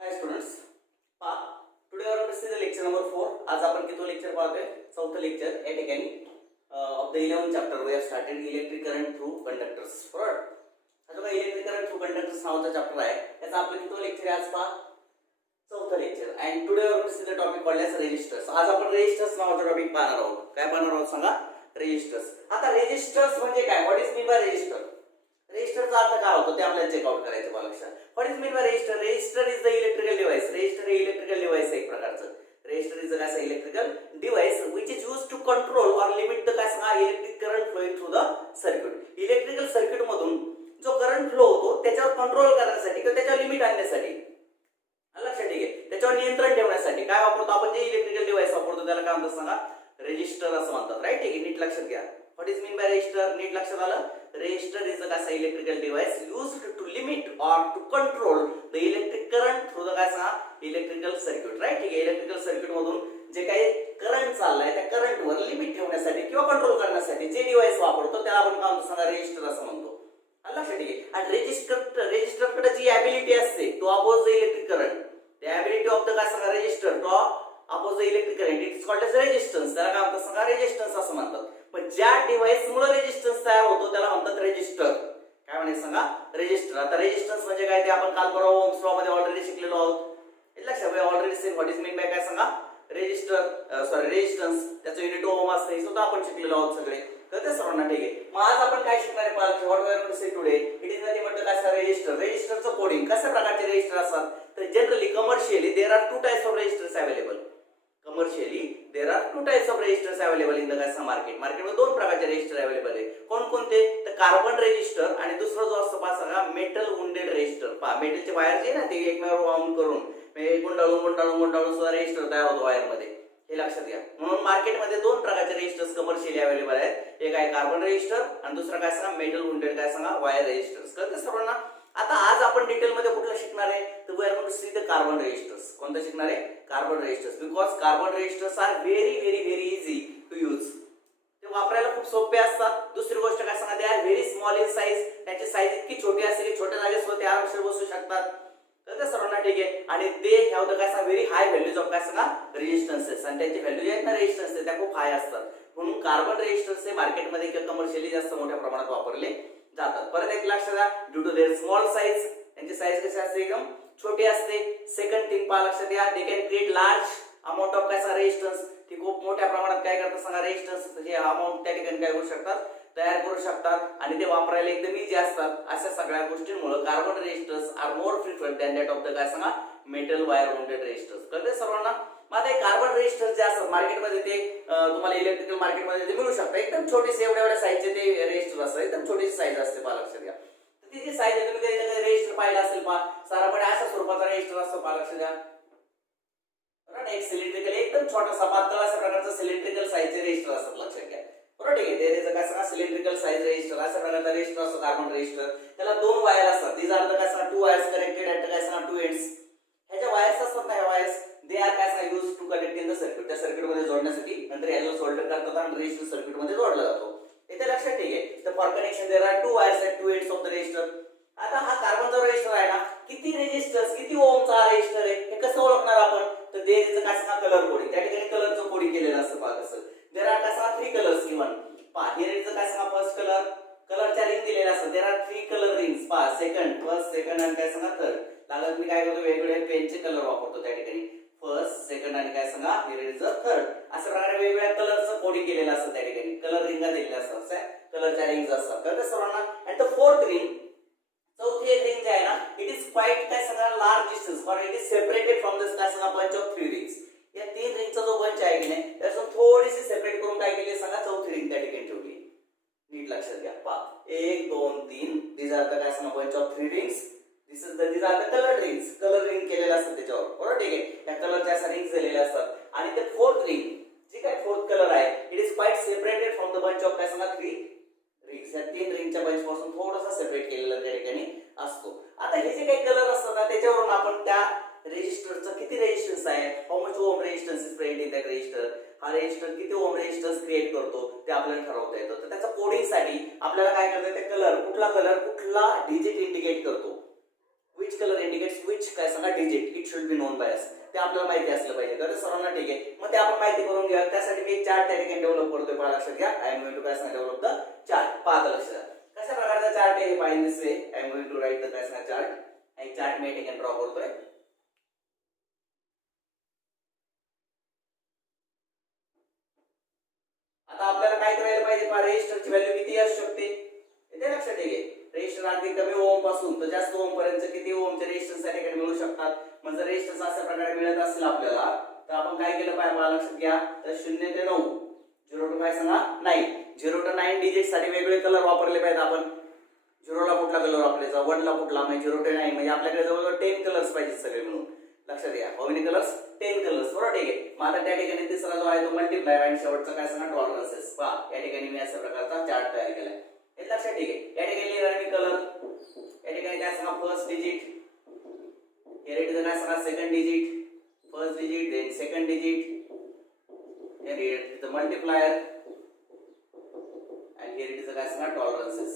हाय students, पहा today our proceed lecture number 4. आज आपण किती लेक्चर पाहतोय? चौथं लेक्चर या ठिकाणी of the 11th chapter we have started electric current through conductors. बरोबर, हा जो काही इलेक्ट्रिक करंट थ्रू कंडक्टर्स नावाचा चॅप्टर आहे त्याचा आपलं किती लेक्चर आहे आज? पहा चौथं lecture. And today our proceed the topic called as resistors. आज आपण रेजिस्टर्स नावाचा टॉपिक पाहणार आहोत. काय पाहणार आहोत सांगा? रेजिस्टर्स. आता रेजिस्टर्स म्हणजे काय? What is mean by register? रेजिस्टरचा अर्थ काय होतो ते आपल्याला चेकआउट करायचं बा लक्षात. What is mean by register? Register is the electrical device. Register हे इलेक्ट्रिकल डिव्हाइस आहे एक प्रकारचं. Register is a electrical device which is used to control or limit the काय सांगा electric current flowing through the circuit. Electrical circuit मधून जो current flow होतो त्याच्यावर कंट्रोल करण्यासाठी किंवा त्याच्यावर लिमिट आणण्यासाठी, लक्षात ठीक आहे, त्याच्यावर नियंत्रण ठेवण्यासाठी काय वापरतो आपण? जे इलेक्ट्रिकल डिव्हाइस वापरतो त्याला काय म्हणतात सांगा? रेजिस्टर असं म्हणतात. राईट, ठीक आहे, नीट लक्षात घ्या. What is mean by register? नीट लक्षात आलं. Register is a electrical device used to limit or to control the electric current through the काय सांगा इलेक्ट्रिकल सर्किट. राईट, ठीक आहे, इलेक्ट्रिकल सर्किट मधून जे काही करंट चाललाय त्या करंटवर लिमिट ठेवण्यासाठी किंवा कंट्रोल करण्यासाठी जे डिव्हाइस वापरतो त्याला आपण काय म्हणतो सांगा? रेजिस्टर असं म्हणतो. लक्षात ठीक आहे. आणि रेजिस्टरकडे जी ॲबिलिटी असते to oppose the electric current, the ability of the काय सांगा resistor to oppose the electric current, it is called as resistance. त्याला काय म्हणतात सांगा? रेजिस्टन्स असं म्हणतात. पण ज्या डिव्हाइस मुळे रेजिस्टन्स तयार होतो त्याला म्हणतात रेजिस्टर. काय म्हणायचं सांगा? रेजिस्टर. आता रेजिस्टन्स म्हणजे काय ते आपण काल परवा ओम्स लॉ मध्ये ऑलरेडी शिकलेलो आहोत. लक्षात घ्या, already same. What is mean by काय सांगा? रेजिस्टर रेजिस्टन्स त्याचं युनिट ओम असतं हे सुद्धा आपण शिकलेलो आहोत सगळे. कळते सर्वांना? ठीक आहे. मग आज आपण काय शिकणार आहे पालक? What we are going to see today it is nothing but काय सांगा रेजिस्टर. रेजिस्टरचं कोडिंग कशा प्रकारचे रेजिस्टर असतात? तर generally commercially there are two types of resistors available. Commercially there are two types of resistors available in the काय market. मार्केटमध्ये दोन प्रकारचे रेजिस्टर अवेलेबल आहे. कोणकोणते? तर कार्बन रेजिस्टर आणि दुसरा जो असतो पहा सांगा मेटल वुंडेड रेजिस्टर. पहा मेटलचे वायर जे ना ते एकमेकांवर वाऊंड करून गुंडाळून सुद्धा रेजिस्टर तयार होतो वायर मध्ये. हे लक्षात घ्या. म्हणून मार्केटमध्ये दोन प्रकारचे रेजिस्टर्स कमर्शियली अवेलेबल आहेत. एक आहे कार्बन रेजिस्टर आणि दुसरा काय सांगा मेटल वुंडेड काय सांगा वायर रेजिस्टर्स. कळते सर्वांना? आता आज आपण डिटेल मध्ये कुठलं शिकणार आहे? तर we are going to see the carbon resistors. कोणतं शिकणार आहे? Carbon resistors. Because carbon resistors are very easy to use. ते वापरायला खूप सोपे असतात. दुसरी गोष्ट काय सांगा? They are very small in size. त्याची साईज इतकी छोटी असते की छोट्या जागेत ते आरामशीर बसू शकतात. तर सर्वांना ठीक आहे. आणि ते हॅव द काय सांगा व्हेरी हाय व्हॅल्यूज ऑफ काय सांगा रेजिस्टन्सेस. आणि त्यांची व्हॅल्यू जे आहेत ना रेजिस्टन्स त्या खूप हाय असतात. म्हणून कार्बन रेजिस्टर्स हे मार्केटमध्ये किंवा कमर्शियली जास्त मोठ्या प्रमाणात वापरले जातात. परत एक लक्षात घ्या, due to their small size, त्यांची साईज कशी असते? एकदम छोटी असते. सेकंड थिंग पहा लक्षात घ्या, they can create large amount of काय सांगा रेजिस्टन्स. ती खूप मोठ्या प्रमाणात काय करतात सांगा रेजिस्टन्स हे अमाऊंट त्या ठिकाणी काय करू शकतात? तयार करू शकतात. आणि ते वापरायला एकदम इझी असतात. अशा सगळ्या गोष्टींमुळे carbon resistors are more frequent than that of the काय सांगा मेटल वायर वुंडेड रेजिस्टर्स. कळते सर्वांना? मग आता कार्बन रेजिस्टर जे असतात मार्केटमध्ये ते तुम्हाला इलेक्ट्रिकल मार्केटमध्ये ते मिळू शकतात. एकदम छोटेसे एवढ्या साईजचे ते रेजिस्टर असतात. एकदम छोटीशी साईज असते पहा लक्षात घ्या. तर ती जी साईज आहे तुम्ही त्याच्याकडे रेजिस्टर पाहिलं असेल पहा साराकडे अशा स्वरूपाचा रेजिस्टर असतो पहा लक्षात घ्या. एक सिलेंड्रिकल एकदम छोटासा पातळ अशा प्रकारचा सिलेंड्रिकल साईजचे रेजिस्टर असतात. लक्षात घ्या. बरोबर, ठीक आहे. त्याचं काय सांगा सिलेंड्रिकल साईज रेजिस्टर अशा प्रकारचा रेजिस्टर असतो कार्बन रेजिस्टर. त्याला दोन वायर असतात. दीज आर द काय सांगा टू वायर्स कनेक्टेड ॲट काय सांगा टू एंड्स. ह्याच्या वायर्स असतात ना, ह्या वायर्स दे आर काय सांगा use to connect in the circuit. त्या सर्किट मध्ये जोडण्यासाठी नंतर याला सोल्डर करतात आणि रेजिस्टर सर्किट मध्ये जोडला जातो. इथे लक्षात ठीक आहे. तर for connection there are two wires at two ends of the resistor. आता हा कार्बनचा रेजिस्टर आहे ना, किती रेजिस्टर्स किती ओमचा रेजिस्टर आहे हे कसं ओळखणार आपण? तर देर इज काय सांगा कलर कोडिंग. त्या ठिकाणी कलरचं कोडिंग केलेलं असतं पहा कसं. देर आर काय सांगा थ्री कलर्स गिवन. पहा हिअर इज काय सांगा फर्स्ट कलर. कलरच्या रिंग दिलेल्या असतात. There are three colour rings. पहा सेकंड, फर्स्ट, सेकंड आणि काय सांगा थर्ड. लागत मी काय करतो वेगवेगळे पेनचे कलर वापरतो त्या ठिकाणी. फर्स्ट, सेकंड आणि काय सांगा हिअर इज थर्ड. अशा प्रकारे वेगवेगळ्या कलरचं कोडिंग केलेलं असतं त्या ठिकाणी. कलर रिंगा दिलेल्या असतात. कलरच्या रिंग्स असतात. कळतं सर्वांना? अँड द फोर्थ रिंग, चौथी एक रिंग जी आहे ना, इट इज क्वाइट काय सांगा large distance for it is separated from this काय सांगा बंच ऑफ थ्री रिंग्स. या तीन रिंगचा जो बंच आहे की नाही त्यापासून थोडीशी सेपरेट करून काय केली सांगा चौथी रिंग त्या ठिकाणी ठेवली. नीट लक्षात घ्या. पहा 1 2 3 these are the काय सांगा bunch of three rings. these are the colored rings. Colour ring केलेला असतात त्याच्यावर. बरोबर, ठीक आहे. त्या कलरच्या अशा रिंग्स दिलेल्या असतात. आणि ते फोर्थ रिंग जी काय फोर्थ कलर आहे it is quite separated from the bunch of काय सांगा थ्री रिंग्स. या तीन रिंगच्या बंच पासून थोडासा सेपरेट केलेला त्या ठिकाणी असतो. आता हे जे काही कलर असतात ना त्याच्यावरून आपण त्या रेजिस्टरचं किती रेजिस्टन्स आहे, how much ohm resistance is present in that resistor, हा रेजिस्टर किती ओम रेजिस्टन्स क्रिएट करतो ते आपल्याला ठरवता येतं. तर त्याच्या कोडिंग साठी आपल्याला काय करता येते? कलर कुठला डिजिट इंडिकेट करतो. which color indicates which काय सांगा digit it should be known by us, ते आपल्याला माहिती असलं पाहिजे. तर सर्वांना ठीक आहे, मग ते आपण माहिती करून घ्या. त्यासाठी मी एक चार्ट त्या ठिकाणी डेव्हलप करतोय, पहा लक्षात घ्या. आय एम गोइंग टू काय सांगा डेव्हलप द चार्ट. पहा लक्षात घ्या कशा प्रकारचा चार्ट आहे हे. पाहिजे this way I am going to write the काय सांगा चार्ट. एक चार्ट मी ठिकाणी ड्रॉ करतोय. आता आपल्याला काय करायला पाहिजे, पहा रेजिस्टरची व्हॅल्यू किती असू शकते ते लक्षात घ्या. रेजिस्टर अगदी कमी ओम पासून तर जास्त ओम पर्यंत किती ओमचे रेजिस्टन्स त्या ठिकाणी मिळू शकतात. म्हणजे रेजिस्टन्स अशा प्रकारे मिळत असेल आपल्याला, तर आपण काय केलं पाहिजे पहा लक्षात घ्या. तर 0 ते 9, 0 टू काय सांगा 9, 0 टू 9 डिजिट साठी वेगवेगळे कलर वापरले पाहिजेत आपण. 0 ला कुठला कलर वापरायचा, 1 ला कुठला, म्हणजे 0 ते 9 म्हणजे आपल्याकडे जवळजवळ 10 कलर्स पाहिजेत सगळे मिळून. लक्षात घ्या हाऊ मेनी कलर्स, 10 कलर्स. बरोबर ठीक आहे. मग आता त्या ठिकाणी तिसरा जो आहे तो मल्टिप्लाय आणि शेवटचा काय सांगा टॉलरन्सेस. पहा या ठिकाणी मी अशा प्रकारचा चार्ट तयार केलाय. हे लक्षात ठीक आहे. या ठिकाणी लिहिणार मी कलर, या ठिकाणी काय सांगा first digit, here it is काय सांगा second digit, first digit then second digit, here it is the multiplier and here it is काय सांगा टॉलरन्सेस.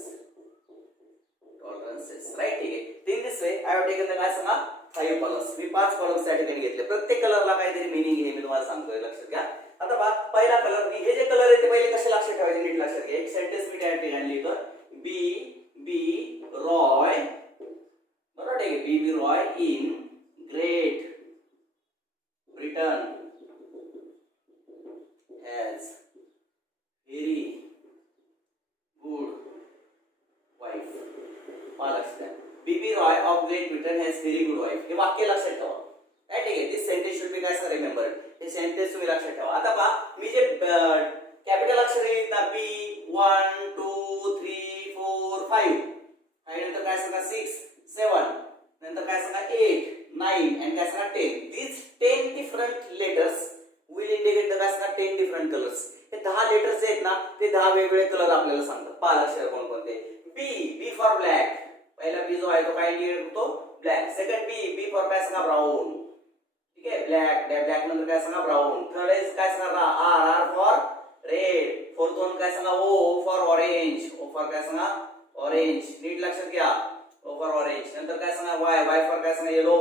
राईट ठीक आहे. तीन दिस way I have taken the काय सांगा 5 कॉलम्स. मी 5 कॉलम्स त्या ठिकाणी घेतले. प्रत्येक कलरला काहीतरी मीनिंग आहे, मी तुम्हाला सांगतोय लक्षात घ्या. आता पहा पहिला कलर, मी हे जे कलर आहे ते पहिले कसे लक्षात ठेवायचे नीट लक्षात घ्या. एक सेंटेन्स मी त्या ठिकाणी लिहितो, बी रॉय. बरोबर ठीक आहे. B Roy in Great Britain has very good wife. पहा लक्षात घ्या. B B Roy of Great Britain has very good wife. हे वाक्य लक्षात ठेवा. काय ठीक आहे. दिस सेंटेन्स शुड बी काय सांगा रिमेंबर. हे सेंटेन्स तुम्ही लक्षात ठेवा. आता पहा मी जे कॅपिटल अक्षर लिहित ना बी 1 2 3 4 5 आणि नंतर काय सांगा 6 7 नंतर काय सांगा 8 9 आणि काय सांगा 10. these 10 different letters will indicate the काय सांगा 10 different colors. हे 10 लेटर्स आहेत ना, ते 10 वेगवेगळे कलर आपल्याला सांगतात. पहा लक्षात कोणकोणते. बी फॉर ब्लॅक. पहिला बी जो आहे तो काय लिहितो ब्लॅक. सेकंड बी फॉर काय सांगा ब्राऊन. ठीक आहे. ब्लॅक नंतर काय सांगा ब्राऊन. थर्ड इज काय सांगा R for red. Fourth one काय सांगा O for orange. O for काय सांगा ऑरेंज. नीट लक्षात घ्या. O for orange. नंतर काय सांगा वाय फॉर काय सांगा yellow.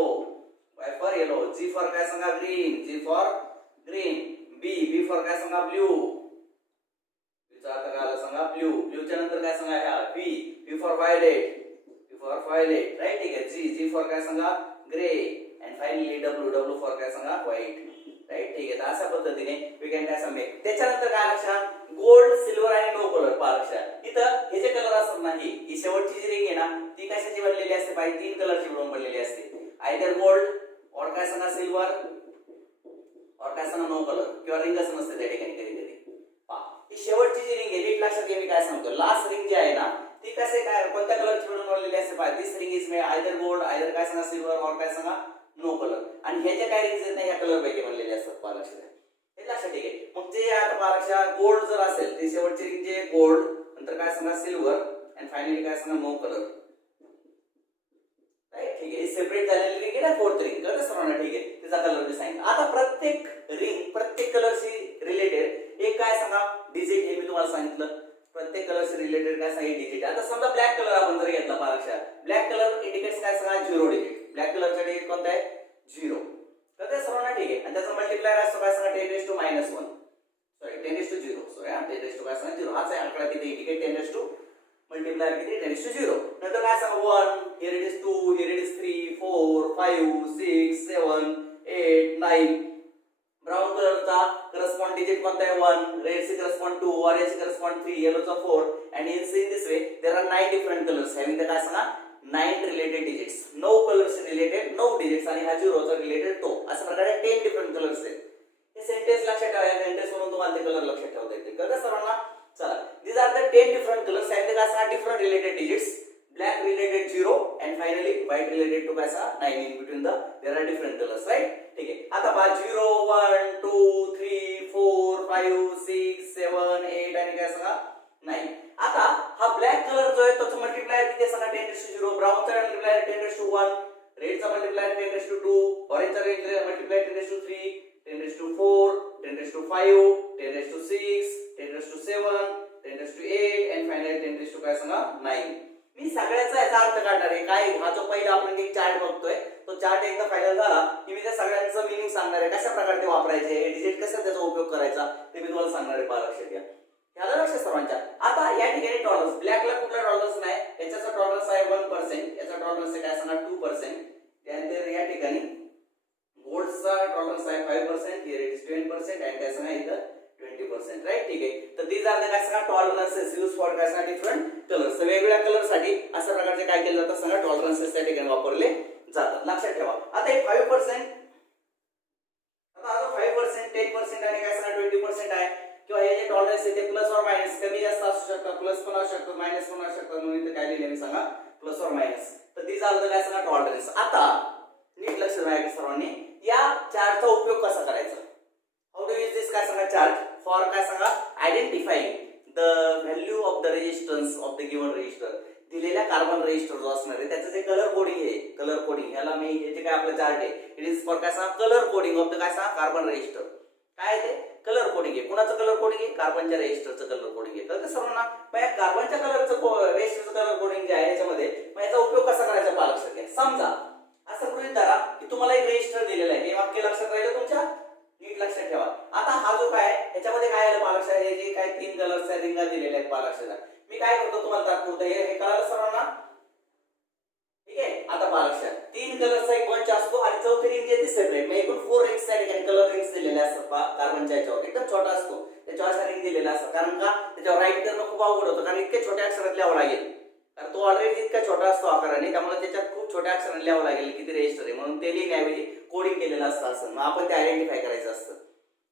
Y for yellow. G for काय सांगा green. G for green. B for काय सांगा ब्ल्यू. बीचा अर्थ काय सांगा ब्ल्यू. ब्ल्यूच्या नंतर काय सांगा B for violet. For violet. Right ठीक आहे. जी फॉर काय सांगा grey and finally W for काय सांगा व्हाईट. राईट ठीक आहे. तर अशा पद्धतीने वी कॅन काय सांगा. त्याच्यानंतर काय लक्षात गोल्ड सिल्वर आणि नो कलर. पहा लक्षात इथं हे जे कलर असतात नाही, ही शेवटची जी रिंग आहे ना ती कशाची बनलेली असते पाहिजे 3 कलरची मिळून बनलेली असते. आयदर गोल्ड और काय सांगा सिल्वर और काय सांगा नो कलर किंवा रिंग असं नसते त्या ठिकाणी कधी कधी. पहा ही शेवटची जी रिंग आहे नीट लक्षात घ्या. मी काय सांगतो लास्ट रिंग जी आहे ना ती कसे काय कोणत्या कलरची मिळून बनलेली असते पाहिजे. This ring is either gold either काय सांगा सिल्वर और काय सांगा नो कलर. आणि हे जे काय रिंग्स आहेत ना या कलर पैकी बनलेले असतात. पहा लक्षात घ्या. हे लक्षात ठीक आहे. मग जे आता पहा लक्षात गोल्ड जर असेल ती शेवटची रिंग जे गोल्ड नंतर काय सांगा सिल्वर अँड फायनली काय सांगा नो कलर. राईट ठीक आहे. सेपरेट झालेली रिंग आहे ना फोर्थ रिंग. कळतं सर्वांना ठीक आहे. त्याचा कलर मी सांगितलं. आता प्रत्येक रिंग प्रत्येक कलरशी रिलेटेड एक काय सांगा डिजिट हे मी तुम्हाला सांगितलं. प्रत्येक कलरशी रिलेटेड काय सांगा डिजिट. आता समजा ब्लॅक कलर आपण जर घेतला पहा लक्षात ब्लॅक कलर इंडिकेट्स काय सांगा 0 डिजिट. ब्लॅक कलरचा डिजिट कोणता आहे 0. कळतं सर्वांना ठीक आहे. आणि त्याचा मल्टिप्लायर असतो काय सांगा 10 to -1 sorry 10 to 0 sorry 10 to काय सांगा 0. हाच आहे आकडा किती इंडिकेट 10 to मल्टिप्लायर किती 10 to 0. नंतर काय सांगा 1 here it is 2 here it is 3 4 5 6 7 8 9. Brown कलरचा करस्पॉन्ड डिजिट कोणता आहे 1, रेड चे करस्पॉन्ड 2, ऑरेंज चे करस्पॉन्ड 3, येलो चा 4 and in this way there are 9 different colors having the काय सांगा 9 related digits. 9 colors related 9 digits आणि हा 0 चा रिलेटेड तो अशा प्रकारे 10 different colors आहेत. हे सेंटेन्स लक्षात ठेवा. या सेंटेन्स वरून तुम्हाला ते कलर लक्षात ठेवता येते. कळतं सर्वांना. चला these are the 10 different colors having the काय सांगा different related digits. Black related 0 and finally white related to काय सांगा 9. in between the there are different colors right. ठीक आहे. आता पहा 0 1 2 3 4 5 6 7 8 आणि काय सांगा 9. आता हा ब्लॅक कलर जो आहे त्याचा मल्टिप्लायर किती सांगा 10 to 0. ब्राऊन चा मल्टिप्लायर 10 to 1, रेड चा मल्टिप्लायर 10 to 2, ऑरेंज चा multiplier 10 to 3, 10 to 4, 10 to 5, 10 to 6, 10 to 7, 10 to 8 and finally 10 to काय सांगा 9. मी सगळ्याचा याचा अर्थ काढणार आहे. काय हा जो पहिला आपण एक चार्ट बघतोय तो तो चार्ट एकदा फायनल झाला की मी त्या सगळ्यांचं मिनिंग सांगणार आहे, कशा प्रकारे ते वापरायचे, हे डिजिट कसा त्याचा उपयोग करायचा ते मी तुम्हाला सांगणार आहे. पहा लक्षात घ्या, ह्याला लक्ष सर्वांच्या. आता या ठिकाणी टॉलरन्स, ब्लॅकला कुठला टॉलरन्स नाही, याचा टॉलरन्स आहे 1%, याचा टॉलरन्स आहे काय सांगा 2%. त्यानंतर या ठिकाणी गोल्डचा टॉलरन्स आहे 5%, हिअर इट इज 10% आणि काय सांगा इथं 20%. राईट, ठीक आहे. तर दीज आर द काय सांगा टॉलरन्सेस यूज फॉर काय सांगा डिफरंट कलर्स. तर वेगवेगळ्या कलर साठी अशा प्रकारचे काय केलं जातं सांगा टॉलरन्सेस त्या ठिकाणी वापरले जातात. लक्षात ठेवा. आता हे 5%, आता 5%, 10% आणि काय सांगा 20% आहे, किंवा हे जे टॉलरन्स आहे ते प्लस और मायनस कमी जास्त असू शकतात, प्लस पण असू शकतात, मायनस पण असू शकतात, म्हणून इथे काय लिहिले मी सांगा प्लस और मायनस. तर दीज आर द काय सांगा टॉलरन्स. आता नीट लक्ष द्या सर्वांनी, या चार्टचा उपयोग कसा करायचा. हाऊ डू यूज दिस काय सांगा चार्ट फॉर काय सांगा identifying the value of the resistance of the given register. दिलेल्या कार्बन रजिस्टर जो असणार आहे त्याचं जे कलर कोडिंग आहे, कलर कोडिंग याला मी हे जे काय आपलं चार्ट आहे इट इज फॉर काय सांगा कलर कोडिंग ऑफ द काय सांगा कार्बन रजिस्टर. काय ते कलर कोडिंग आहे, कुणाचं कलर कोडिंग आहे, कार्बनच्या रजिस्टरचं कलर कोडिंग आहे. कळतं सर्वांना. मग या कार्बनच्या कलरचं रजिस्टरचं कलर कोडिंग जे आहे याच्यामध्ये मग याचा उपयोग कसा करायचा पहा लक्षात घ्या. समजा असं गृहीत धरा की तुम्हाला एक रजिस्टर दिलेलं आहे, हे वाक्य लक्षात राहिलं तुमच्या, नीट लक्षात ठेवा. आता हा जो काय याच्यामध्ये काय आलं पहा लक्षात, हे जे काय 3 कलरच्या रिंगा दिलेल्या आहेत पहा लक्षात. मी काय करतो तुम्हाला दाखवतो, हे कळालं सर्वांना, ठीक आहे. आता पहा लक्षात 3 कलरचा एक बंच असतो आणि चौथी रिंग जे दिसते सेपरेट, मग एकूण 4 रिंग्स त्या ठिकाणी कलर रिंग्स दिलेल्या असतात पहा कार्बनच्या याच्यावर, एकदम छोटा असतो त्याच्यावर अशा रिंग दिलेल्या असतात. कारण का त्याच्यावर राईट करणं खूप अवघड होतं, कारण इतके छोट्या अक्षरात लिहावं लागेल, कारण तो ऑलरेडी इतका छोटा असतो आकाराने, त्यामुळे त्याच्यात खूप छोट्या अक्षराने लिहावं लागेल किती रजिस्टर आहे, म्हणून ते लिहिण्याऐवजी कोडिंग केलेलं असतं असं. मग आपण ते आयडेंटिफाय करायचं असतं.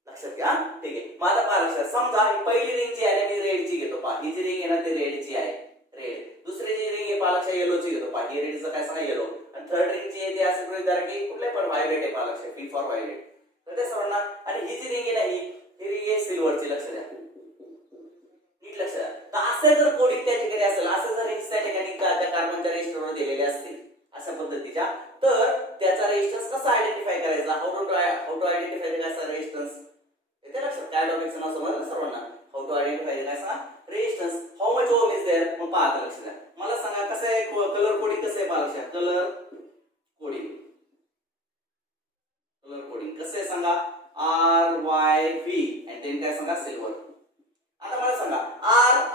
लक्षात घ्या, ठीक आहे. मग आता पहा लक्षात, समजा ही पहिली रिंग जी आहे मी रेडची घेतो पहा, ही जी रिंग आहे ना ती रेडची आहे, रेड. दुसरी जी रिंग आहे पहा लक्षात येलोची घेतो पहा, ही रेडचं काय सांगा येलो. आणि थर्ड रिंग जी आहे ती असं गृहीत धरा की कुठले पण व्हायलेट आहे पहा लक्षात, पी फॉर व्हायलेट. तर ते सर्वांना. आणि ही जी रिंग आहे ना ही रिंग आहे सिल्वरची, लक्ष द्या, नीट लक्ष द्या. तर असं जर कोडिंग त्या ठिकाणी असेल, असं जर रिंग्स त्या ठिकाणी त्या कार्बनच्या रजिस्टरवर दिलेले असतील अशा पद्धतीच्या, तर त्याचा रेजिस्टन्स कसा आयडेंटिफाय करायचा, हाऊ टू आयडेंटिफाय त्याचा रेजिस्टन्स. येते लक्षात काय टॉपिकचं नाव समजलं सर्वांना, हाऊ टू आयडेंटिफाय काय सांगा resistance, how much ohm is there. मग पहा आता लक्ष द्या, मला सांगा कसं आहे कलर कोडिंग, कसं आहे पहा लक्षात, कलर कोडिंग, कलर कोडिंग कसं आहे सांगा RYV आणि देन काय सांगा सिल्वर. आता मला सांगा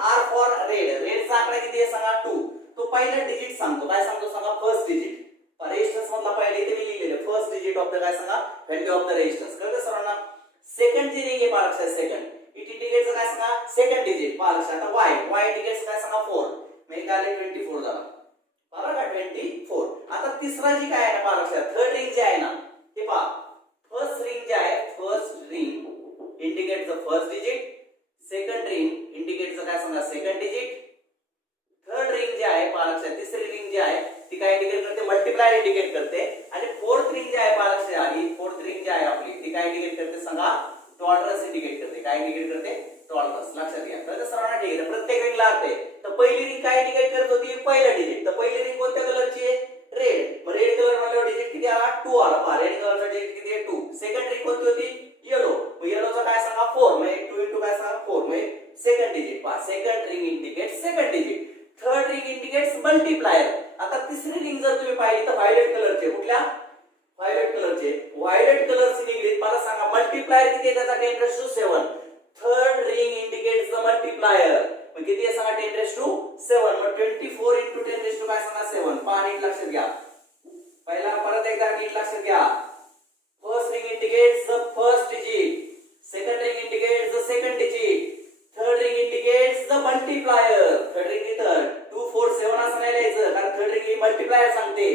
R फॉर रेड, रेडचा आकडा किती आहे सांगा 2. तो पहिला डिजिट सांगतो, काय सांगतो सांगा फर्स्ट डिजिट. रेजिस्टन्स मधला पहिले इथे मी लिहिलेलं फर्स्ट डिजिट ऑफ द काय सांगा व्हॅल्यू ऑफ द रेजिस्टन्स. कळतं सर्वांना. सेकंड जी रिंग आहे पहा लक्षात, सेकंड इट इंडिकेट्स काय सांगा सेकंड डिजिट पहा लक्षात. आता Y इंडिकेट्स काय सांगा 4, म्हणजे काय 24 झाला बरोबर का 24. आता तिसरा जी काय आहे ना पहा लक्षात, थर्ड रिंग जी आहे ना ते पहा, फर्स्ट रिंग जी आहे, first ring indicates the first digit, second ring indicates काय सांगा सेकंड डिजिट, थर्ड रिंग जी आहे पहा लक्षात, तिसरी रिंग जी आहे ती काय इंडिकेट करते मल्टिप्लायर इंडिकेट करते, आणि फोर्थ रिंग जी आहे पहा लक्षात आली, फोर्थ रिंग जी आहे आपली ती काय इंडिकेट करते सांगा टॉलरन्स इंडिकेट करते. काय इंडिकेट करते टॉलरन्स. लक्षात घ्या. तर सर्वांना ठीक आहे. प्रत्येक रिंगला असते. तर पहिली रिंग काय इंडिकेट करत होती पहिला डिजिट, तर पहिली रिंग कोणत्या कलरची आहे रेड, मग रेड कलर मध्ये डिजिट किती आला 2 आला पहा, रेड कलरचा डिजिट किती आहे 2. सेकंड रिंग कोणती होती येलो, मग येलोचा काय सांगा 4, म्हणजे 2 into काय सांगा 4, म्हणजे सेकंड डिजिट पहा, second ring indicates second digit, third ring indicates multiplier. आता तिसरी रिंग जर तुम्ही पाहिली तर व्हायलेट कलरचे, कुठल्या व्हायलेट कलरचे, व्हायलेट कलरची निगडीत मला सांगा मल्टिप्लायर किती आहे त्याचा 10⁻⁷. Third ring indicates the multiplier, मग किती आहे सांगा 10⁻⁷. मग 24 into 10⁻⁷ काय सांगा 7. पहा नीट लक्षात घ्या, पहिला परत एकदा नीट लक्षात घ्या. First ring indicates the first digit, second ring indicates the second digit, third ring indicates the multiplier. Third ring इथं 2 4 7 असं नाही लिहायचं, कारण थर्ड रिंग ही मल्टिप्लायर सांगते,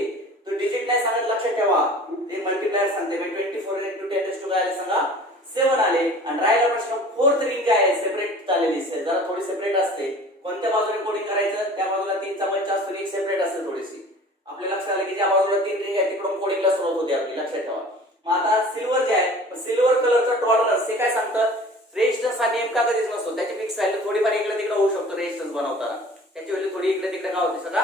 तो डिजिट नाही सांगत, लक्षात ठेवा ते मल्टिप्लायर सांगते. 24 into 10⁻⁷ काय आले सांगा 7 आले. आणि राहिला प्रश्न फोर्थ रिंग काय आहे सेपरेट चाललेली, जरा थोडी सेपरेट असते. कोणत्या बाजूने कोडिंग करायचं, त्या बाजूला 3चा पंच असतो, एक सेपरेट असते थोडीशी. आपल्या लक्षात आलं की ज्या बाजूला 3 रिंग आहे तिकडून कोडिंगला सुरुवात होते आपली, लक्षात ठेवा. मग आता सिल्वर जे आहे, सिल्वर कलरचा टॉलरन्स हे काय सांगतं, रेजिस्टन्स हा नेमका कधीच नसतो, त्याची फिक्स व्हॅल्यू थोडीफार इकडे तिकडे होऊ शकतो. रेजिस्टन्स बनवताना त्याची व्हॅल्यू थोडी इकडे तिकडे काय होते सगळा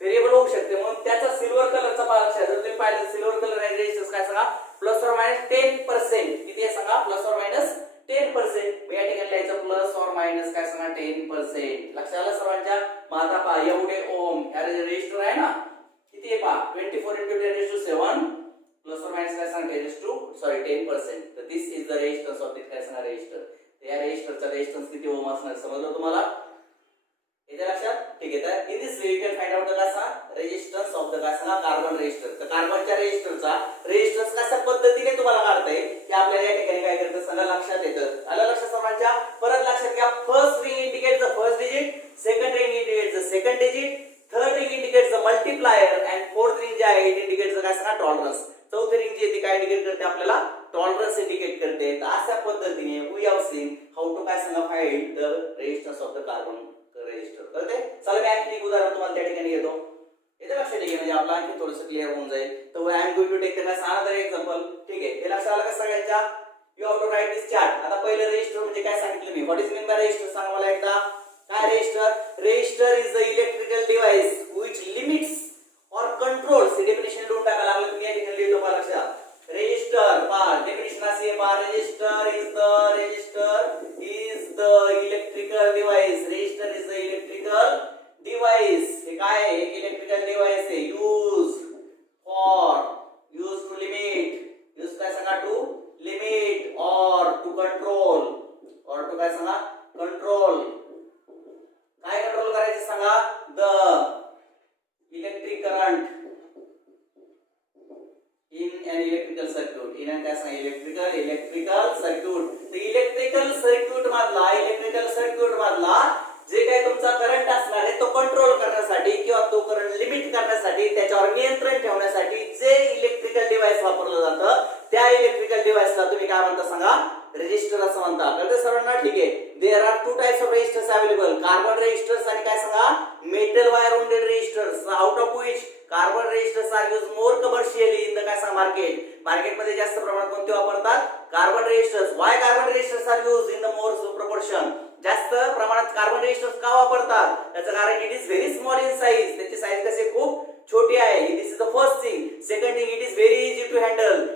व्हेरिएबल होऊ शकते. म्हणून त्याचा सिल्वर कलरचा लक्षात जर तुम्ही पाहिलं सिल्वर कलर आहे रेजिस्टन्स काय सांगा +or-10%. किती आहे सांगा +or-10%. या ठिकाणी लिहायचं +or- काय सांगा 10%. लक्षात आलं सर्वांच्या. मग आता पहा एवढे ओम या रेजिस्टर आहे ना किती आहे पहा 24 into 10 raised to 7 plus or minus काय सांगा 10 raised to 10%. तर this is the resistance of this काय सांगा रेजिस्टर. या रेजिस्टरचा रेजिस्टन्स किती ओम असणार समजलं तुम्हाला? येते लक्षात? ठीक आहे. तर in this way you can find out the काय सांगा रेजिस्टन्स ऑफ द काय सांगा कार्बन रेजिस्टर. तर कार्बनच्या रेजिस्टरचा रेजिस्टन्स कशा पद्धतीने तुम्हाला काढता येईल हे आपल्याला या ठिकाणी काय करतं सांगा लक्षात येतं. आलं लक्षात सर्वांच्या? परत लक्षात घ्या. First ring indicates the first digit, second ring indicates the second digit, third ring indicates the multiplier and fourth ring जे आहे इट इंडिकेट्स द काय सांगा टॉलरन्स. चौथी रिंग जी आहे ती काय इंडिकेट करते आपल्याला टॉलरन्स इंडिकेट करते. तर अशा पद्धतीने we have seen how to काय सांगा find the resistance of the carbon resistor. कळते? चला मी आणखी एक उदाहरण तुम्हाला त्या ठिकाणी घेतो. येते लक्षात घ्या म्हणजे आपला आणखी थोडंसं क्लिअर होऊन जाईल. तर I am going to take the another example. ठीक आहे. हे लक्षात आलं का सगळ्यांच्या? You have to write this chart. आता पहिलं रेजिस्टर म्हणजे काय सांगितलं मी? What is mean by register सांगा मला एकदा. काय register? Register is the electrical device which limits or controls. हे डेफिनेशन लिहून टाकायला लागलं तुम्ही या ठिकाणी लिहिलं का लक्षात? रेजिस्टर पहा डेफिनेशन असे पहा resistor is the electrical device. Resistor is the electrical device. हे काय आहे? इलेक्ट्रिकल डिव्हाइस आहे यूज टू लिमिट. यूज काय सांगा टू लिमिट और टू कंट्रोल काय सांगा कंट्रोल. काय कंट्रोल करायचे सांगा? The electric current in an electrical circuit. in an काय सांगा इलेक्ट्रिकल सर्किट. तर इलेक्ट्रिकल सर्किट मधला जे काही तुमचा करंट असणार आहे तो कंट्रोल करण्यासाठी किंवा तो करंट लिमिट करण्यासाठी त्याच्यावर नियंत्रण ठेवण्यासाठी जे इलेक्ट्रिकल डिव्हाइस वापरलं जातं त्या इलेक्ट्रिकल डिव्हाइसला तुम्ही काय म्हणता सांगा रेजिस्टर असं म्हणता. कळते सर्वांना? ठीक आहे. There are two types of resistors available. Carbon resistors आणि काय सांगा metal wire wounded resistors. Out of which carbon resistors are used more commercially in the काय सांगा मार्केटमध्ये जास्त प्रमाणात कोणते वापरतात? Carbon resistors. Why carbon resistors are used in the more proportion. जास्त प्रमाणात कार्बन रेजिस्टर्स का वापरतात? त्याचं कारण it is very small in size. त्याची साइज कशी खूप छोटी आहे. दिस is the first thing. Second thing it is very easy to handle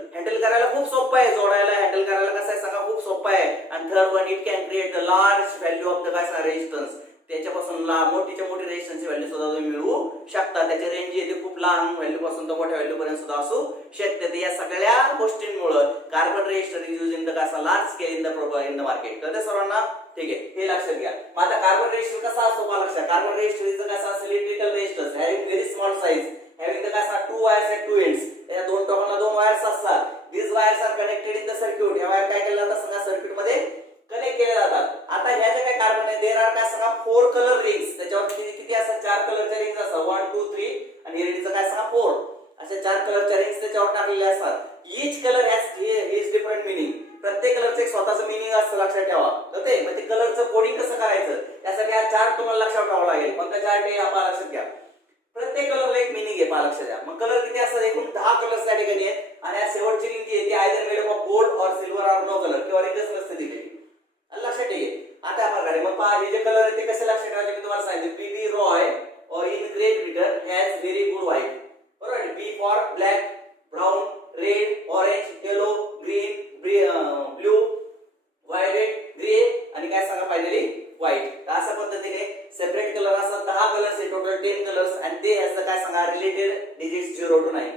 करायला खूप सोपं आहे. जोडायला हँडल करायला कसं आहे सांगा खूप सोपं आहे. आणि third one it can create the large value of the काय सांगा रेजिस्टन्स. त्याच्यापासून मोठीच्या मोठी रेजिस्टन्सची व्हॅल्यू सुद्धा तुम्ही मिळवू शकता. त्याची रेंज येते खूप लहान व्हॅल्यू पासून तर मोठ्या व्हॅल्यू पर्यंत सुद्धा असू शकते. तर या सगळ्या गोष्टींमुळे carbon register is use in the काय large scale in the market. कळते सर्वांना? ठीक आहे. हे लक्षात घ्या. मग आता कार्बन रेजिस्टर कसा असतो का लक्षात? कार्बन रेजिस्टर इज कसा असतो electrical register having very small size having the काय two wires at two ends. त्या दोन टोकाला दोन वायर्स असतात. This wires are connected in the circuit. या वायर काय केल्या जातात सांगा सर्किट मध्ये कनेक्ट केले जातात. आता ह्या ज्या काही कार्बन आहे देयर आर काय सांगा 4 कलर रिंग्स. त्याच्यावर किती असतात? 4 कलरच्या रिंग्स असतात 1 2 3 आणि रेडीचं काय सांगा 4. अशा 4 कलरच्या रिंग्स त्याच्यावर टाकलेल्या असतात. Each colour has his different meaning. प्रत्येक कलरचं एक स्वतःचं मीनिंग असतं लक्षात ठेवा. तर ते म्हणजे कलरचं कोडिंग कसं करायचं त्यासाठी हा चार्ट तुम्हाला लक्षात ठेवावा लागेल. कोणता चार्ट आहे आपण लक्षात घ्या. प्रत्येक कलरला एक मीनिंग आहे पहा लक्षात द्या. मग कलर किती असतात? एकूण 10 कलर्स त्या ठिकाणी आहेत. आणि या शेवटची रिंग जी आहे ती आयदर मेड ऑफ गोल्ड और सिल्वर और नो कलर किंवा रिंगच नसते दिलेली. लक्षात ठेवा. आता आपण मग पहा हे जे कलर आहेत ते कसे लक्षात ठेवायचे मी तुम्हाला सांगितले. P B Roy or in Great Britain has very good white. बरोबर. B for black, brown, red, orange, yellow, green, blue, violet, grey आणि काय सांगा फायनली व्हाईट. अशा पद्धतीने सेपरेट कलर असतात 10 कलर्स आहे टोटल 10 कलर्स आणि ते ह्याचं काय सांगा related digits 0 to 9.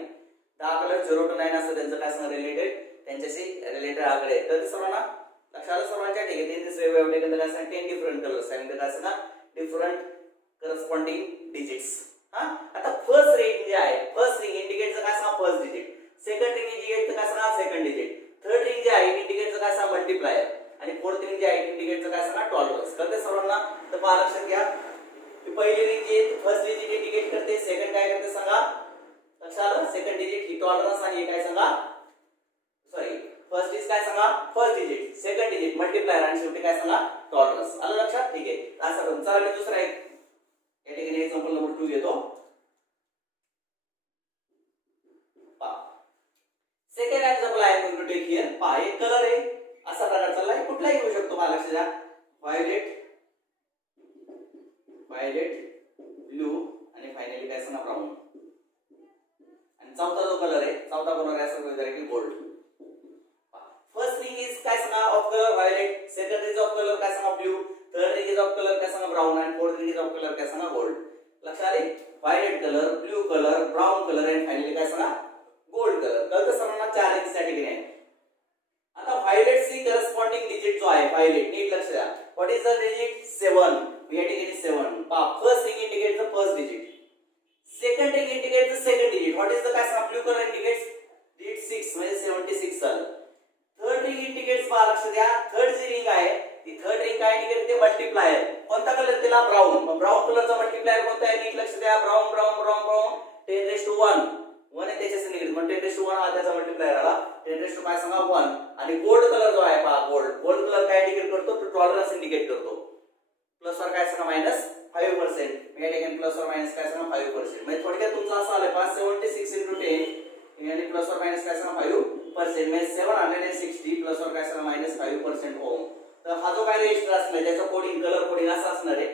10 colour 0 to 9 असतं त्यांचं काय सांगा रिलेटेड त्यांच्याशी रिलेटेड आकडे. तर ते सर्वांना लक्षात सर्वांच्या ठीक आहे. This way of taken the काय सांगा 10 डिफरंट कलर्स आणि काय सांगा डिफरंट करस्पॉन्डिंग डिजिट्स. आता फर्स्ट रिंग जे आहे फर्स्ट रिंग इंडिकेटचं काय सांगा फर्स्ट डिजिट. सेकंड रिंग इंडिकेटचं काय सांगा सेकंड डिजिट. थर्ड रिंग जे आहे इंडिकेटचं काय सांगा मल्टीप्लायर आणि फोर्थ रिंग जे आहे इंडिकेटचं काय सांगा टॉलरन्स. कळते सर्वांना? तर पहा लक्षात घ्या. पहिली रिंग जी फर्स्ट डिजिट इंडिकेट करते. सेकंड काय करते सांगा लक्षात आलं? सेकंड डिजिट ही टॉलरन्स आणि हे काय सांगा सॉरी फर्स्ट इज काय सांगा first digit, second digit multiplier आणि शेवटी काय सांगा टॉलरन्स. आलं लक्षात? ठीक आहे. असं करून चला मी दुसरा एक या ठिकाणी एक्झाम्पल नंबर 2 घेतो. Second example I am going to take here. पहा एक कलर आहे असा प्रकार चाललाय कुठलाही घेऊ शकतो. मला लक्षात द्या. व्हायलेट, ब्लू आणि फायनली काय सांगा ब्राऊन. आणि चौथा जो कलर आहे चौथा कलर आहे असं की गोल्ड. फर्स्ट रिंग इज काय सांगा of colour violet, second ring of colour काय सांगा blue, third ring is of colour काय सांगा ब्राऊन आणि fourth ring is of colour काय सांगा गोल्ड. लक्षात आले? Violet colour, blue colour, brown colour आणि फायनली काय सांगा गोल्ड कलर. कळतं सर्वांना? 4 रेंज कॅटेगरी आहे. आता व्हायलेट सी करस्पॉन्डिंग डिजिट जो आहे व्हायलेट, नीट लक्ष द्या. What is the digit? 7. मी या ठिकाणी 7 पहा. First ring indicates the first digit, second ring indicates the second digit. What is the काय सांगा ब्ल्यू कलर इंडिकेट्स डिजिट 6 म्हणजे 76 झालं. थर्ड रिंग इंडिकेट्स पहा लक्ष द्या. थर्ड जी रिंग आहे ती थर्ड रिंग काय इंडिकेट ते मल्टीप्लायर. कोणता कलर दिला? ब्राऊन. ब्राऊन कलरचा मल्टीप्लायर कोणता आहे? नीट लक्ष द्या. ब्राऊन ब्राऊन ब्राऊन ब्राऊन 10⁻1 1 आहे त्याच्याशी निगडीत म्हणजे 10⁻1 हा त्याचा मल्टीप्लायर आला. 10 काय सांगा 1. आणि गोल्ड कलर जो आहे पहा गोल्ड कलर काय इंडिकेट करतो? तो टॉलरन्स इंडिकेट करतो. प्लस वर काय सांगा -5%. मी या ठिकाणी प्लस वर मायनस काय सांगा 5%. म्हणजे थोडक्यात तुमचं असं आलं पहा 76 × 10 आणि प्लस वर मायनस काय सांगा 5% म्हणजे 760 प्लस वर काय सांगा -5% ओम. तर हा जो काय रेजिस्टर असणार त्याचा कोडिंग कलर कोडिंग असं असणार आहे.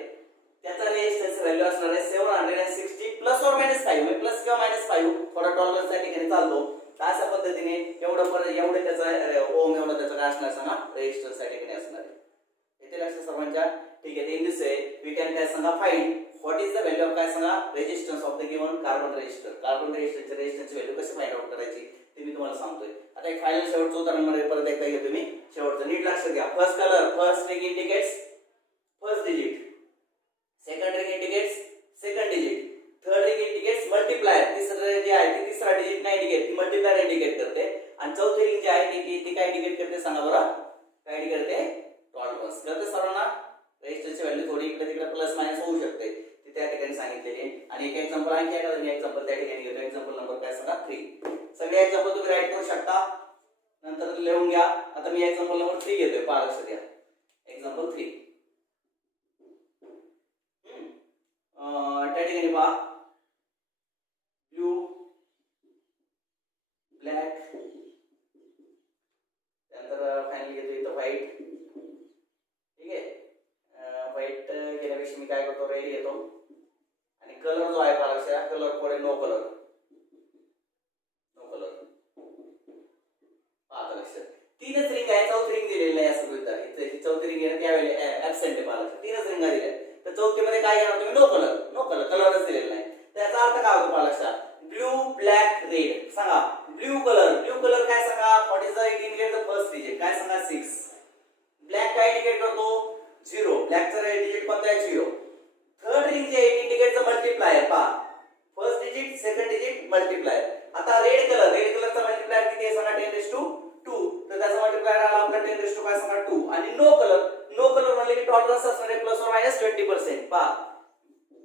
त्याचा रेजिस्टन्स व्हॅल्यू असणार आहे 760 प्लस और मायनस 5 म्हणजे प्लस किंवा -5 थोडा टॉलरन्स त्या ठिकाणी चालतो. अशा पद्धतीने एवढे त्याचा ओम एवढा त्याचा काय असणार सांगा रेजिस्टन्स त्या ठिकाणी असणार आहे. इथे लक्ष सर्वांच्या. ठीक आहे. In this way we can काय सांगा find what is the value of काय सांगा resistance of the given carbon register. कार्बन रेजिस्टरचे रेजिस्टन्सची व्हॅल्यू कशी फाइंड आउट करायची ते मी तुम्हाला सांगतोय. आता एक फायनल शेवटचा उदाहरण मध्ये परत एकदा घेतो मी. शेवटचं नीट लक्ष द्या. First colour first ring indicates first digit, second ring indicates second digit, third ring indicates multiplier. तिसरं जे आहे ते तिसरा डिजिट नाही इंडिकेट ती मल्टीप्लायर इंडिकेट करते. आणि चौथी रिंग जी आहे ती काय इंडिकेट करते सांगा बरं? काय इंडिकेट करते? टॉलरन्स. कळतं सर्वांना? रेजिस्टरची व्हॅल्यू थोडी इकडे तिकडे प्लस मायनस होऊ शकते ती त्या ठिकाणी सांगितलेली आहे. आणि एक एक्झाम्पल आणखी आहे का? एक्झाम्पल त्या ठिकाणी घेतो. एक्झाम्पल नंबर काय सांगा 3. सगळे एक्झाम्पल तुम्ही राईट करू शकता नंतर लिहून घ्या. आता मी एक्झाम्पल नंबर 3 घेतोय पहा लक्ष द्या. एक्झाम्पल 3 त्या ठिकाणी पहा ब्ल्यू ब्लॅक त्यानंतर फायनल घेतो इथं व्हाईट. ठीक आहे. व्हाईट घेण्यापेक्षा मी काय करतो रेड घेतो. आणि कलर जो आहे पहा लक्ष द्या. कलर कोड नो कलर आता लक्ष. 3च रिंग आहे. चौथी रिंग दिलेली आहे असं गृहीत धरा. चौथी रिंग आहे त्यावेळेला ऍबसेंट आहे पहा लक्ष. 3च रिंगा दिल्या तर चौथीमध्ये काय घेणार तुम्ही? नो कलर कलरच दिलेला नाही. त्याचा अर्थ काय होतो पहा लक्षात. ब्ल्यू ब्लॅक रेड सांगा. ब्ल्यू कलर काय सांगा what is the indicate the first digit काय सांगा 6. ब्लॅक काय इंडिकेट करतो 0. ब्लॅकचा डिजिट कोणता आहे 0. थर्ड रिंग जे इंडिकेट द मल्टीप्लायर पहा first digit second digit multiplier. आता रेड कलरचा मल्टीप्लायर किती आहे सांगा 10⁻2 तर त्याचा मल्टीप्लायर आला आपला 10⁻2 काय सांगा 2. आणि नो कलर म्हणजे की टॉलरन्स असणार आहे प्लस और मायनस 20% पहा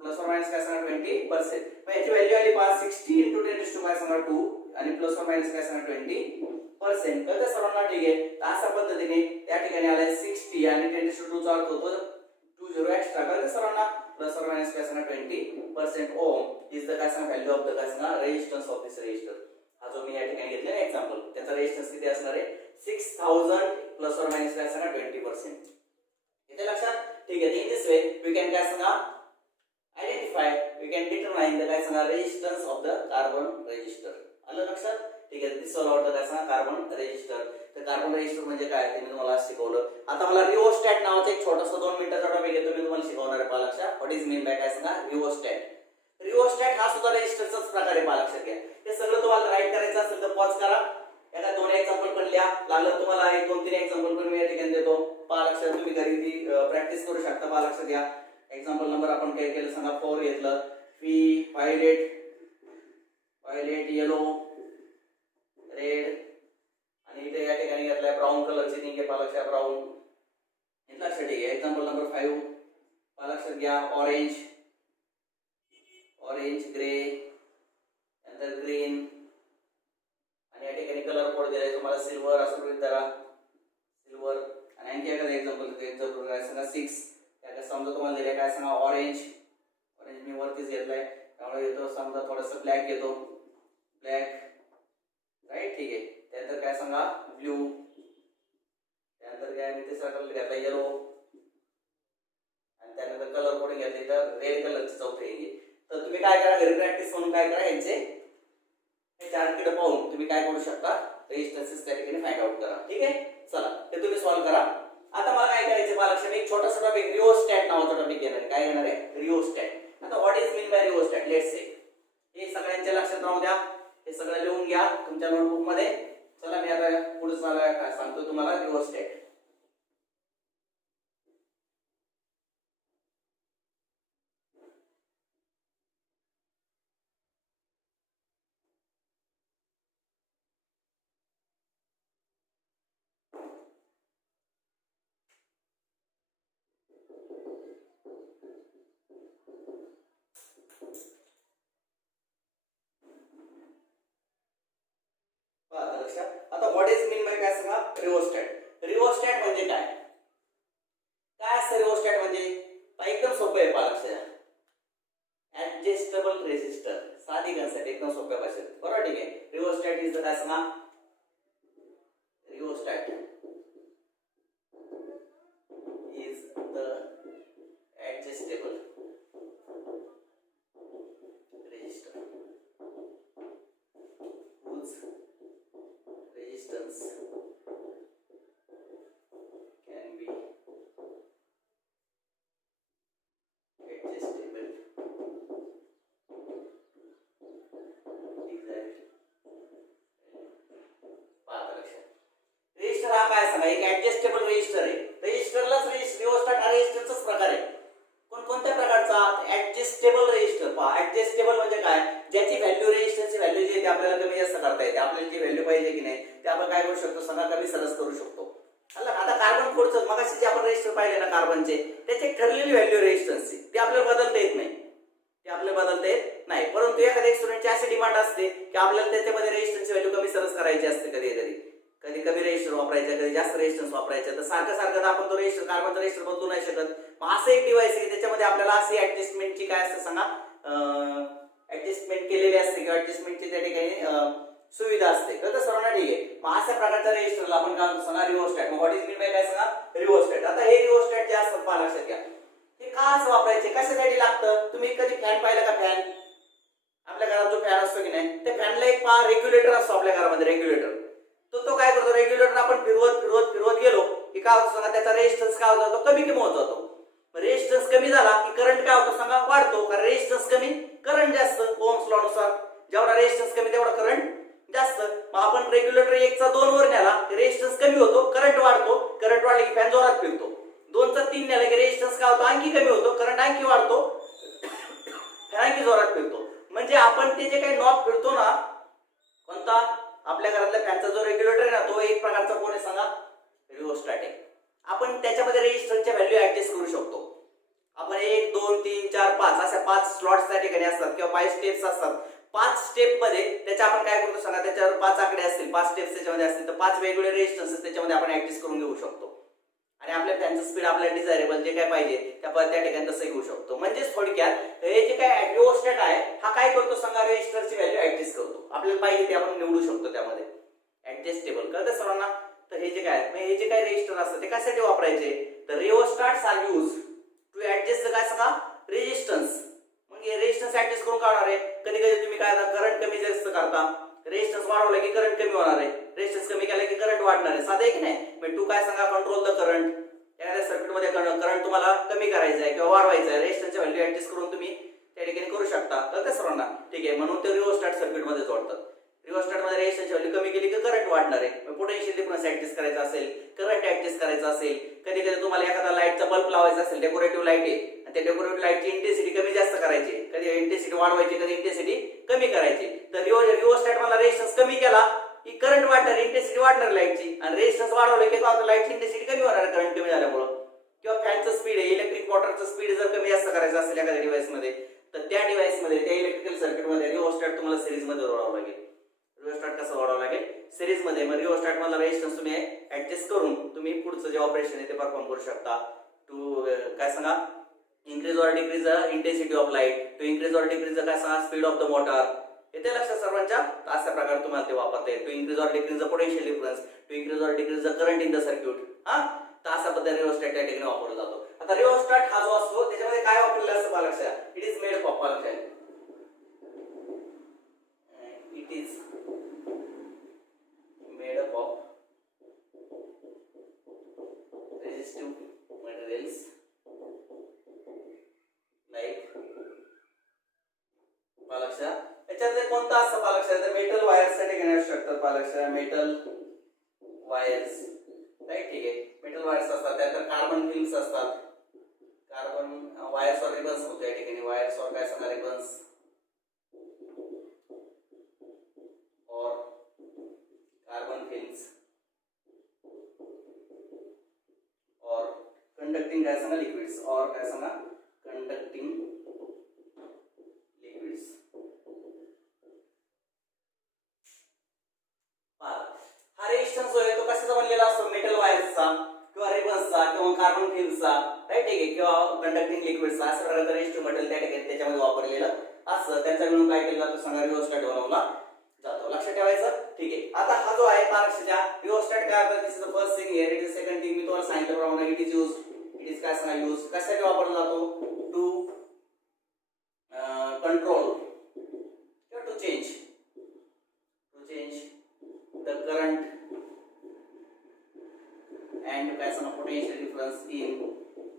प्लस और मायनस काय सांगा 20%. मग याची व्हॅल्यू आली पहा 60 × 10⁻2 काय सांगा 2 आणि प्लस और मायनस काय सांगा 20%. कळतं सर्वांना? ठीक आहे. तर अशा पद्धतीने त्या ठिकाणी आलाय 60 आणि 10⁻2 चा अर्थ होतो 20 एक्स्ट्रा. कळतं सर्वांना? प्लस और मायनस काय सांगा 20% ओम इज द काय सांगा व्हॅल्यू ऑफ द काय सांगा रेजिस्टन्स ऑफ दिस रेजिस्टर. हा जो मी या ठिकाणी घेतलेला एक्झाम्पल त्याचा रेजिस्टन्स किती असणार आहे 6000 प्लस और मायनस काय सांगा 20%. इथे लक्षात. ठीक आहे. In this way we can काय सांगा identify we can determine the काय सांगा resistance of the carbon resistor. आलं लक्षात? ठीक आहे. दिस ऑल आउट काय सांगा कार्बन रेजिस्टर. तर कार्बन रेजिस्टर म्हणजे काय ते मी तुम्हाला शिकवलं. आता मला रिओस्टॅट नावाचा एक छोटासा 2 मिनिटाचा टॉपिक येतो मी तुम्हाला शिकवणार आहे पहा लक्षात. व्हॉट इज मीन बाय काय सांगा रिओस्टॅट हा सुद्धा रेजिस्टरचाच प्रकार आहे पहा लक्षात घ्या. हे सगळं तुम्हाला राईट करायचं असेल तर पॉज करा. एका 2 एक्झाम्पल पण लिहा. लागलं तुम्हाला 1-2-3 एक्झाम्पल पण मी या ठिकाणी देतो पहा लक्षात. तुम्ही घरी ती प्रॅक्टिस करू शकता पहा लक्षात घ्या. एक्झाम्पल नंबर आपण काय केलं सांगा 4 घेतलं. व्हायलेट येलो रेड आणि इथे या ठिकाणी घेतलाय ब्राऊन कलरची रिंग आहे पहा लक्षात ब्राऊन. हे लक्षात घ्या. एक्झाम्पल नंबर 5 पहा लक्षात घ्या. ऑरेंज ग्रे नंतर ग्रीन आणि या ठिकाणी कलर कोड दिलाय तुम्हाला सिल्वर असं गृहीत धरा सिल्वर. आणि आणखी एखादा एक्झाम्पल काय सांगा 6 त्याला समजा तुम्हाला दिले काय सांगा ऑरेंज मी वरतीच घेतलाय त्यामुळे येतो समजा थोडंसं ब्लॅक घेतो ब्लॅक राईट. ठीक आहे. त्यानंतर काय सांगा ब्ल्यू त्यानंतर काय मी तिसरा कलर घेतला येलो आणि त्यानंतर कलर कोडिंग घेतले तर रेड कलरचे चौथे आहे. तर तुम्ही काय करा घरी प्रॅक्टिस म्हणून काय करा यांचे चार्टकडे पाहून तुम्ही काय करू शकता रेजिस्टन्सेस त्या ठिकाणी फाइंड आउट करा. ठीक आहे. चला ते तुम्ही सॉल्व्ह करा. आता मला काय करायचं पहा लक्षात एक छोटासा टॉपिक रिओस्टॅट नावाचा टॉपिक घेणार आहे. काय घेणार आहे रिओस्टॅट. आता what is mean bye rheostat, let's say हे सगळ्यांच्या लक्षात राहू द्या, हे सगळं लिहून घ्या तुमच्या नोटबुक मध्ये. चला मी आता पुढे सांगतो तुम्हाला रिओस्टॅट. आता व्हॉट इज मीन बाय काय सांगा रिओस्टॅट. रिओस्टॅट म्हणजे काय, काय असतं रिओस्टॅट म्हणजे एकदम सोपं आहे पहा लक्षात. ऍडजस्टेबल रेजिस्टर, साधी कन्सेप्ट एकदम सोप्या भाषेत, बरोबर ठीक आहे. रिओस्टॅट इज द काय सांगा, rheostat is the adjustable resistor whose resistance can be adjustable, desired. Resistor हा काय सांगा, एक ऍडजस्टेबल रेजिस्टर आहे. रेजिस्टरलाच रिओस्टॅट हा रेजिस्टरचाच प्रकार आहे. कोणत्या प्रकारचा, ऍडजस्टेबल रेजिस्टर. पहा ऍडजस्टेबल म्हणजे काय, ज्याची व्हॅल्यू रेजिस्टरची व्हॅल्यू जी आहे आपल्याला कमी जास्त करता येते. आपल्याला जी व्हॅल्यू पाहिजे की नाही ते आपण काय करू शकतो सांगा, कमी सरस करू शकतो. आता कार्बन कोडचं मगाशी जे आपण रेजिस्टर पाहिले ना कार्बनचे, त्याची एक ठरलेली व्हॅल्यू रेजिस्टन्सची, ती आपल्याला बदलता येत नाही, ते आपल्याला बदलता येत नाही. परंतु एखाद्या स्टुडंटची अशी डिमांड असते की आपल्याला त्याच्यामध्ये रेजिस्टन्सची व्हॅल्यू कमी सरस करायची असते. कधी कमी रेजिस्टर वापरायचं, कधी जास्त रेजिस्टन्स वापरायचं. तर सारखं आपण तो रेजिस्टर कार्बनचा रेजिस्टर बदलू नाही शकत. मग असं एक डिव्हाइस आहे की त्याच्यामध्ये आपल्याला अशी ऍडजस्टमेंटची काय असते सांगा, ऍडजस्टमेंट केलेली असते किंवा ऍडजस्टमेंटची त्या ठिकाणी सुविधा असते. कळतं सर्वांना, ठीक आहे. मग अशा प्रकारच्या रेजिस्टरला आपण काय म्हणतो सांगा, रिओस्टॅट. मग व्हॉट इज मीन बाय काय सांगा, रिओस्टॅट. आता हे रिओस्टॅट जे असतात पहा लक्षात घ्या, हे का असं वापरायचे, कशासाठी लागतं. तुम्ही कधी फॅन पाहिला का, फॅन आपल्या घरात जो फॅन असतो की नाही, त्या फॅनला एक रेग्युलेटर असतो आपल्या घरामध्ये, रेग्युलेटर. तो काय करतो, रेग्युलेटर आपण फिरवत गेलो की काय होतं सांगा, त्याचा रेजिस्टन्स काय होतो, कमी होत जातो. रेजिस्टन्स कमी झाला की करंट काय होतो सांगा, वाढतो. कारण रेजिस्टन्स कमी करंट जास्त, ओम्स लॉ नुसार जेवढा रेजिस्टन्स कमी तेवढा करंट जास्त. मग आपण रेग्युलेटर 1 चा 2 वर नेला की रेजिस्टन्स कमी होतो, करंट वाढतो. करंट वाढले की फॅन जोरात फिरतो. 2 चा 3 नेला की रेजिस्टन्स काय होतो, आणखी कमी होतो, करंट आणखी वाढतो, फॅन आणखी जोरात फिरतो. म्हणजे आपण ते जे काही नॉब फिरतो ना, कोणता आपल्या घरातल्या फॅनचा जो रेग्युलेटर आहे ना, तो एक प्रकारचा कोण आहे सांगा, रिओस्टॅट आहे. आपण त्याच्यामध्ये रेजिस्टरच्या व्हॅल्यू ऍडजस्ट करू शकतो. आपण 1 2 3 4 5 अशा 5 स्लॉट्स त्या ठिकाणी असतात किंवा 5 स्टेप्स असतात. 5 स्टेप मध्ये त्याच्या आपण काय करतो सांगा, त्याच्यावर 5 आकडे असतील, 5 स्टेप्स त्याच्यामध्ये असतील, तर 5 वेगवेगळे रेजिस्टन्स त्याच्यामध्ये आपण ऍडजस्ट करून घेऊ शकतो. आणि आपल्या फॅनचं स्पीड आपल्याला डिझायरेबल जे काय पाहिजे त्या ठिकाणी तसं घेऊ शकतो. म्हणजे थोडक्यात हे जे काय रिओस्टॅट आहे हा काय करतो सांगा, रेजिस्टरची व्हॅल्यू ऍडजस्ट करतो. आपल्याला पाहिजे ते आपण निवडू शकतो त्यामध्ये, ऍडजस्टेबल. कळतं सर्वांना. तर हे जे काय रेजिस्टर असतं ते कशासाठी वापरायचे, तर रिओस्टॅट्स आर यूज टू ऍडजस्ट काय सांगा, रेजिस्टन्स. मग हे रेजिस्टन्स ऍडजस्ट करून काय होणार आहे, कधी कधी तुम्ही काय करंट कमी जास्त करता, रेजिस्टन्स वाढवला की करंट कमी होणार आहे, रेजिस्टन्स कमी केला की करंट वाढणार आहे. साधं आहे की नाही. मग तू काय सांगा, कंट्रोल द करंट. एखाद्या सर्किट मध्ये करंट तुम्हाला कमी करायचा आहे किंवा वाढवायचा आहे, रेजिस्टन्सची व्हॅल्यू ऍडजस्ट करून तुम्ही त्या ठिकाणी करू शकता. कळतं सर्वांना, ठीक आहे. म्हणून ते रिओस्टॅट सर्किट मध्ये जोडतात. रिओस्टॅट मध्ये रेजिस्टन्सची व्हॅल्यू कमी केली की करंट वाढणार आहे. पोटेन्शियल डिफरन्स ऍडजस्ट करायचा असेल, करंट ऍडजस्ट करायचा असेल, कधी कधी तुम्हाला एखादा लाईटचा बल्ब लावायचा असेल, डेकोरेटिव्ह लाईट आहे, आणि त्या डेकोरेटिव्ह लाईटची इंटेन्सिटी कमी जास्त करायची, कधी इंटेन्सिटी वाढवायची, कधी इंटेन्सिटी कमी करायची. तर रिओस्टॅट मला रेजिस्टन्स कमी केला की करंट वाढणार, इंटेन्सिटी वाढणार लाईटची, आणि रेजिस्टन्स वाढवले की लाईटची इंटेन्सिटी कमी होणार करंट कमी झाल्यामुळे. किंवा फॅनचं स्पीड आहे, इलेक्ट्रिक मोटरचं स्पीड जर कमी जास्त करायचं असेल एखाद्या डिव्हाइस मध्ये, तर त्या डिव्हाइस मध्ये त्या इलेक्ट्रिकल सर्किट मध्ये रिओस्टॅट तुम्हाला सिरीज मध्ये जोडावं लागेल. रिओस्टॅट कसं वाढवावं लागेल, सिरीज मध्ये. मग रिओस्टॅट मधला रेजिस्टन्स तुम्ही ऍडजस्ट करून तुम्ही पुढचं जे ऑपरेशन आहे ते परफॉर्म करू शकता. टू काय सांगा, increase or decrease the intensity of light, to increase or decrease the काय सांगा, स्पीड ऑफ द मोटर. येते लक्षात सर्वांच्या. अशा प्रकारे तुम्हाला ते वापरता येईल. To increase or decrease the potential difference, to increase or decrease the current in the circuit. तर अशा पद्धतीने रिओस्टॅट त्या ठिकाणी वापरला जातो. आता रिओस्टॅट हा जो असतो त्याच्यामध्ये काय वापरलेलं असतं पहा लक्षात, it is made of it is made up of resistive materials like पाहिलं मेटल वायर्स, राईट. ठीक आहे, मेटल वायर्स असतात, त्यानंतर कार्बन फिल्म्स असतात, कार्बन वायर्स और रिबन्स होते या ठिकाणी, वायर्स और काय सांगा रिबन्स और कार्बन फिल्म्स और कंडक्टिंग काय सांगा लिक्विड्स और काय सांगा कंडक्टिंग लिक्विड्स. हा रेजिस्टन्स जो आहे तो कशाचा बनलेला असतो, मेटल वायर्सचा किंवा रिबन्सचा किंवा कार्बन फिल्म्सचा, राईट. ठीक आहे, किंवा कंडक्टिंग लिक्विड्सचा, अशा प्रकारचं रेजिस्टिव्ह मटेरियल त्या ठिकाणी त्याच्यामध्ये वापरलेलं असतं. त्यांचा मिळून काय केलं जातं सांगा रिओस्टॅट बनवला जातो, लक्षात ठेवायचं. ठीक आहे, आता हा जो आहे लक्षात द्या रिओस्टॅट काय असतं, this is the first thing here, it is second thing. मी तुम्हाला सांगितल्याप्रमाणे इट इज काय सांगा यूज कशासाठी वापरला जातो, टू कंट्रोल किंवा to change the current and काय सांगा potential difference in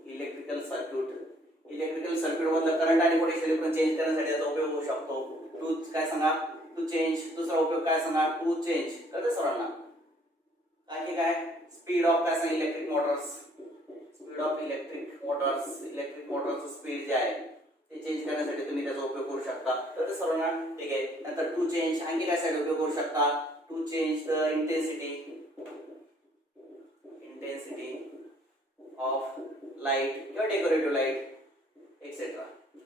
electrical circuit मधलं करंट आणि पोटेन्शियल डिफरन्स चेंज करण्यासाठी याचा उपयोग होऊ शकतो. टू काय सांगा टू चेंज, दुसरा उपयोग काय सांगा टू चेंज, कळतं सर्वांना. आणखी काय स्पीड ऑफ काय सांगा इलेक्ट्रिक मोटर्सचं स्पीड जे आहे ते चेंज करण्यासाठी तुम्ही त्याचा उपयोग करू शकता, कळतं सर्वांना. ठीक आहे, नंतर टू चेंज आणखी काय साठी उपयोग करू शकता, to change the intensity of light किंवा डेकोरेटिव्ह लाईट एक्सेट्रा,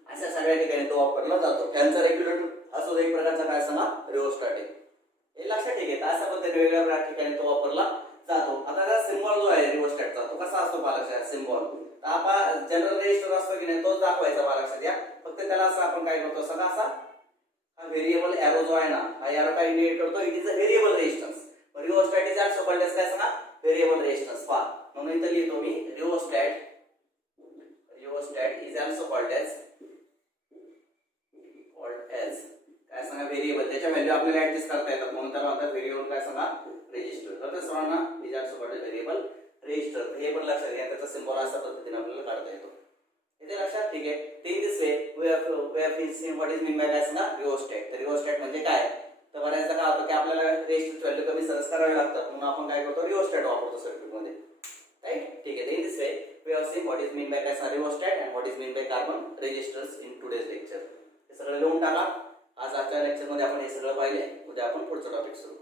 अशा सगळ्या ठिकाणी तो वापरला जातो. त्यांचा रेग्युलेटर असो एक प्रकारचा काय सांगा रिओस्टॅट आहे, हे लक्षात. ठीक आहे, अशा पद्धतीने वेगवेगळ्या ठिकाणी तो वापरला जातो. आता त्याचा सिम्बॉल जो आहे रिओस्टॅटचा तो कसा असतो लक्षात, सिम्बॉल आपण जनरल रेजिस्टर असतो की नाही तोच दाखवायचा लक्षात या. फक्त त्याला असं आपण काय करतो सगळा असा हा व्हेरिएबल एरो जो आहे ना, हा एरो काय इंडिकेट करतो, it is a variable resistance. Rheostat is also called as काय सांगा व्हेरिएबल रेजिस्टन्स. पहा म्हणून इथं लिहितो मी rheostat is also called as काय सांगा व्हेरिएबल, त्याच्या व्हॅल्यू आपल्याला ऍडजस्ट करता येतात म्हणून त्याला म्हणतात व्हेरिएबल काय सांगा रेजिस्टर. तर सर्वांना is also called as variable resistor, हे पण लक्षात घ्या. त्याचा सिम्बॉल अशा पद्धतीने आपल्याला काढता येतो, इथे लक्षात. ठीक आहे, in this way we have seen what is mean by काय सांगा रिओस्टॅट. तर रिओस्टॅट म्हणजे काय, तर बऱ्याचदा काय होतं की आपल्याला रेजिस्टरची व्हॅल्यू कमी सरस करावी लागतात म्हणून आपण काय करतो रिओस्टॅट वापरतो सर्किटमध्ये, राईट. ठीक आहे, in this way we have seen what is mean by काय सांगा rheostat and what is mean by carbon resistors in today's lecture. हे सगळं लिहून टाका. आज आजच्या लेक्चरमध्ये आपण हे सगळं पाहिले, उद्या आपण पुढचं टॉपिक सुरू